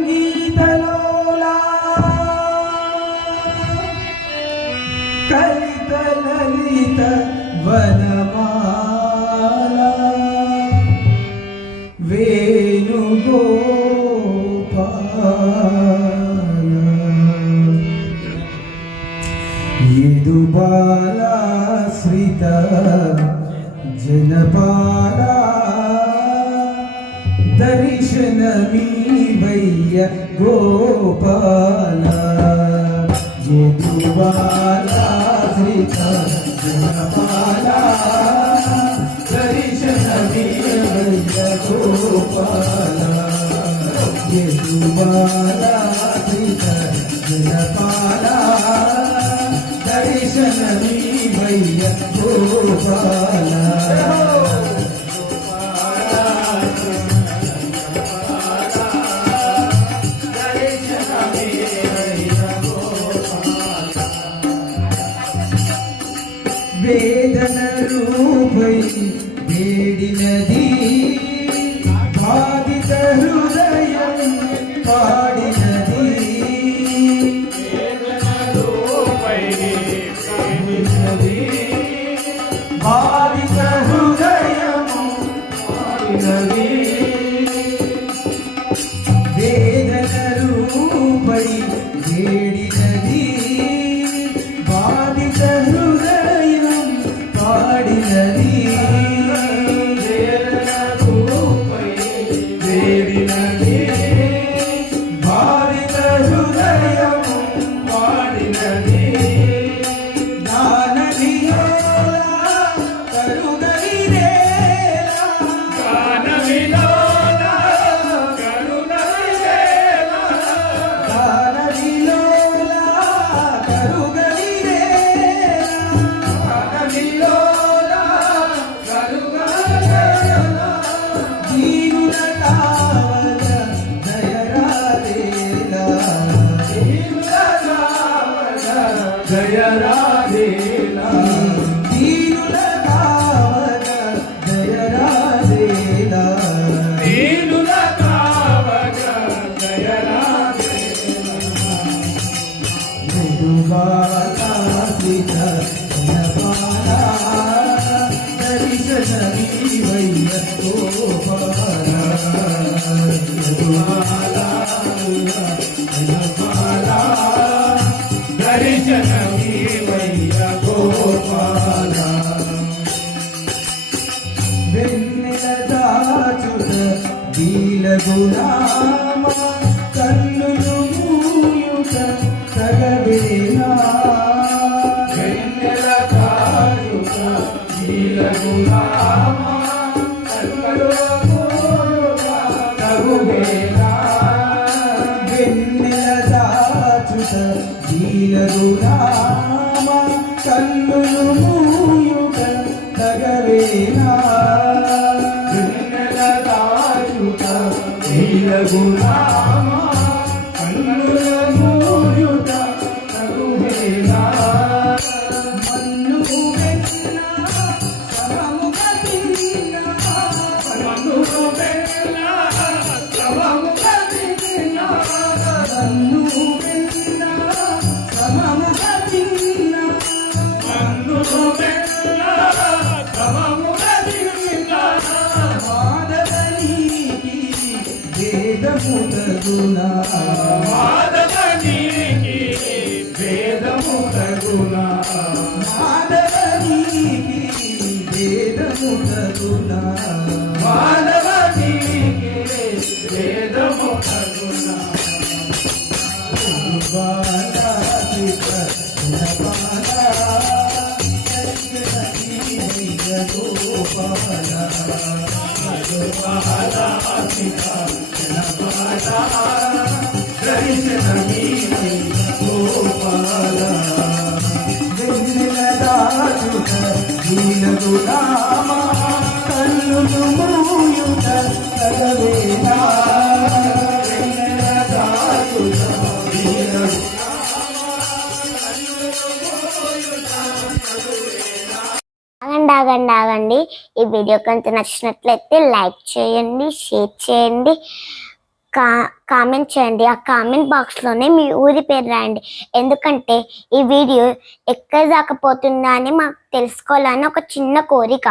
సంగీతలోలా కలిత లలిత వనమాల వేణుగోపాల యదుబాలాశ్రిత జనపాల దర్శనమీవయ్య గోపాల యదుబాలాశ్రిత జనపాల దర్శనమీవయ్య గోపాల యదుబాలాశ్రిత జనపాల దర్శనమీవయ్య గోపాల వేదన రూపై వేడినది బాధిత హృదయం పాడినది వేదన రూపై వేడినది బాధిత హృదయం పాడినది వేదన రూపై వేడినది బాధిత హృదయం పాడినది వేదన రూపై వేడినది బాధిత హృదయం పాడినది గానవిలోలా కరుగలిరేలా గానవిలోలా కరుగలిరేలా గానవిలోలా కరుగలిరేలా దీనుల కావల దయరాదేలా దీనుల కావల దయరాదేలా దీనుల కావల దయరాదేలా దీనుల కావల దయరాదేలా యదుబాలాశ్రిత జనపాల దర్శనమీవయ్య గోపాల జనపాల దర్శనమీవయ్య గోపాల వెన్నెల దాచుట దీల గులామ కన్నులు మూయుట తగవేనా వెన్నెల దాచుట దీల గులామ కన్నులు మూయుట తగవేనా వెన్నెల దాచుట దీల గులామ కన్నులు మూయుట తగవేనా వెన్నెల దాచుట దీల గులామ కన్నుల మూయుట తగవేనా మన్ను వెన్న సమముగ తిన్న మన్ను వెన్న సమముగ తిన్న మన్ను వెన్న సమముగ తిన్న మన్ను వెన్న సమముగ తిన్న మాధవనీకి వేదము తగునా మాధవనీకి వేదము తగునా మాధవనీకి వేదము తగునా మాధవనీకి వేదము తగునా యదుబాలాశ్రిత జనపాల దర్శనమీవయ్య గోపాల యదుబాలాశ్రిత జనపాల దర్శనమీవయ్య గోపాల వెన్నెల దాచుట దీన గులామ కన్నులు మూయుట తగవేనా వెన్నెల దాచుట దీన ఆగండి ఆగండి. ఈ వీడియో కనుక నచ్చినట్లయితే లైక్ చేయండి, షేర్ చేయండి, కామెంట్ చేయండి. ఆ కామెంట్ బాక్స్లోనే మీ ఊరి పేరు రాయండి. ఎందుకంటే ఈ వీడియో ఎక్కడి దాకా పోతుందా అని మాకు తెలుసుకోవాలని ఒక చిన్న కోరిక.